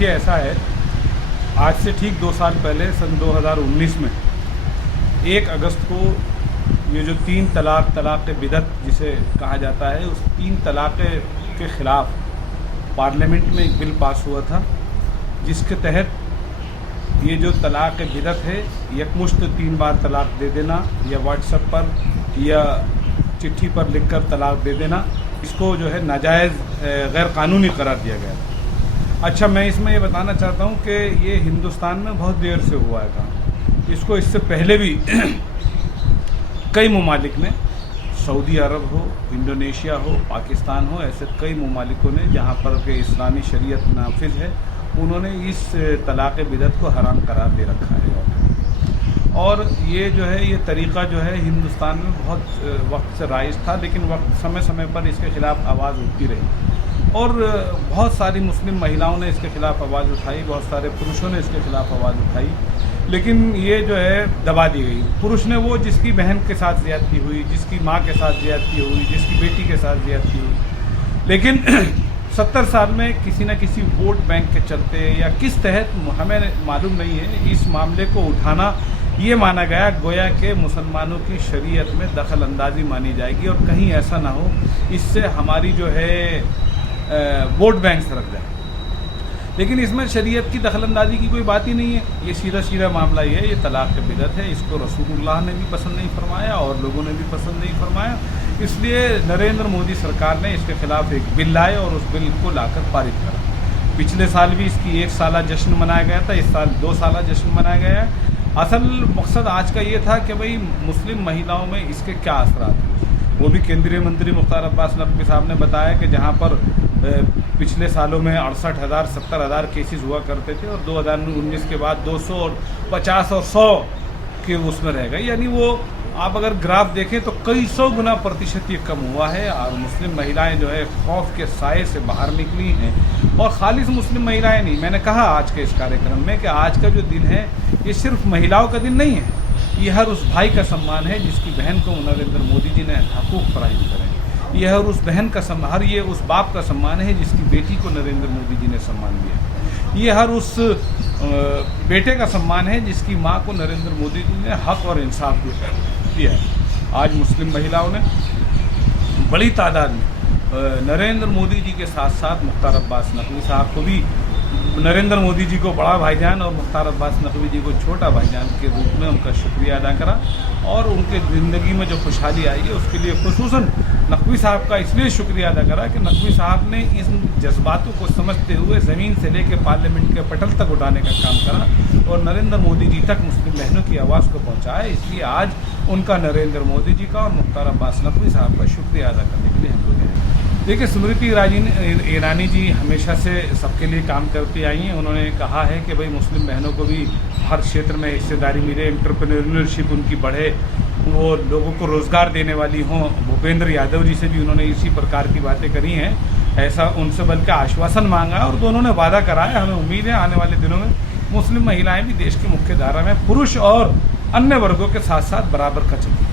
देखिए ऐसा है, आज से ठीक 2 साल पहले सन 2019 में 1 अगस्त को ये जो 3 तलाक़ बिदअत जिसे कहा जाता है, उस 3 तलाक़ के ख़िलाफ़ पार्लियामेंट में एक बिल पास हुआ था, जिसके तहत ये जो तलाक़ बिदअत है, यकमुश्त 3 बार तलाक़ दे देना या व्हाट्सएप पर या चिट्ठी पर लिखकर तलाक़ दे देना, इसको जो है नाजायज़ गैर कानूनी करार दिया गया था। अच्छा, मैं इसमें ये बताना चाहता हूँ कि ये हिंदुस्तान में बहुत देर से हुआ है काम। इसको इससे पहले भी कई ममालिक ने, सऊदी अरब हो, इंडोनेशिया हो, पाकिस्तान हो, ऐसे कई ममालिकों ने जहाँ पर के इस्लामी शरीयत नाफिज है, उन्होंने इस तलाक़ बिदअत को हराम करार दे रखा है। और ये जो है, ये तरीक़ा जो है हिंदुस्तान में बहुत वक्त से राइज था, लेकिन समय समय पर इसके ख़िलाफ़ आवाज़ उठती रही और बहुत सारी मुस्लिम महिलाओं ने इसके ख़िलाफ़ आवाज़ उठाई, बहुत सारे पुरुषों ने इसके ख़िलाफ़ आवाज़ उठाई, लेकिन ये जो है दबा दी गई। पुरुष ने वो जिसकी बहन के साथ ज़्यादती हुई, जिसकी माँ के साथ ज़्यादती हुई, जिसकी बेटी के साथ ज़्यादती हुई, लेकिन 70 साल में किसी न किसी वोट बैंक के चलते या किस तहत हमें मालूम नहीं है, इस मामले को उठाना ये माना गया गोया के मुसलमानों की शरीयत में दखल अंदाज़ी मानी जाएगी और कहीं ऐसा ना हो इससे हमारी जो है वोट बैंक सरक जाए। लेकिन इसमें शरीयत की दखल अंदाज़ी की कोई बात ही नहीं है, ये सीधा मामला ये है, ये तलाक़ बिदअत है। इसको रसूलुल्लाह ने भी पसंद नहीं फरमाया और लोगों ने भी पसंद नहीं फरमाया, इसलिए नरेंद्र मोदी सरकार ने इसके ख़िलाफ़ एक बिल लाए और उस बिल को लाकर पारित करा। पिछले साल भी इसकी 1 साला जश्न मनाया गया था, इस साल 2 साला जश्न मनाया गया है। असल मकसद आज का ये था कि भाई मुस्लिम महिलाओं में इसके क्या असरात हुए। वो भी केंद्रीय मंत्री मुख्तार अब्बास नकवी साहब ने बताया कि जहाँ पर पिछले सालों में 68,000 70,000 केसेस हुआ करते थे और 2019 के बाद 250 और 100 के उसमें रह गए, यानी वो आप अगर ग्राफ देखें तो कई 100 गुना प्रतिशत ये कम हुआ है। और मुस्लिम महिलाएं जो है खौफ के साए से बाहर निकली हैं, और खालिस मुस्लिम महिलाएं नहीं, मैंने कहा आज के इस कार्यक्रम में कि आज का जो दिन है ये सिर्फ महिलाओं का दिन नहीं है, ये हर उस भाई का सम्मान है जिसकी बहन को नरेंद्र मोदी जी ने हकूक़ फराहम करें, ये हर उस बहन का सम्मान, हर ये उस बाप का सम्मान है जिसकी बेटी को नरेंद्र मोदी जी ने सम्मान दिया, ये हर उस बेटे का सम्मान है जिसकी माँ को नरेंद्र मोदी जी ने हक और इंसाफ दिया है। आज मुस्लिम महिलाओं ने बड़ी तादाद में नरेंद्र मोदी जी के साथ साथ मुख्तार अब्बास नकवी साहब को भी, नरेंद्र मोदी जी को बड़ा भाईजान और मुख्तार अब्बास नकवी जी को छोटा भाईजान के रूप में उनका शुक्रिया अदा करा और उनके ज़िंदगी में जो खुशहाली आई है उसके लिए खुसूसन नकवी साहब का इसलिए शुक्रिया अदा करा कि नकवी साहब ने इन जज्बातों को समझते हुए ज़मीन से लेकर पार्लियामेंट के पटल तक उठाने का काम करा और नरेंद्र मोदी जी तक मुस्लिम बहनों की आवाज़ को पहुँचाया। इसलिए आज उनका नरेंद्र मोदी जी का और मुख्तार अब्बास नकवी साहब का शुक्रिया अदा करने के लिए हम लोग हैं। देखिए, स्मृति ईरानी जी हमेशा से सबके लिए काम करती आई हैं। उन्होंने कहा है कि भाई मुस्लिम बहनों को भी हर क्षेत्र में हिस्सेदारी मिले, एंटरप्रेन्योरशिप उनकी बढ़े, वो लोगों को रोज़गार देने वाली हों। भूपेंद्र यादव जी से भी उन्होंने इसी प्रकार की बातें करी हैं, ऐसा उनसे बल्कि आश्वासन मांगा और दोनों ने वादा कराया। हमें उम्मीद है आने वाले दिनों में मुस्लिम महिलाएँ भी देश की मुख्य धारा में पुरुष और अन्य वर्गों के साथ साथ बराबर का चलें।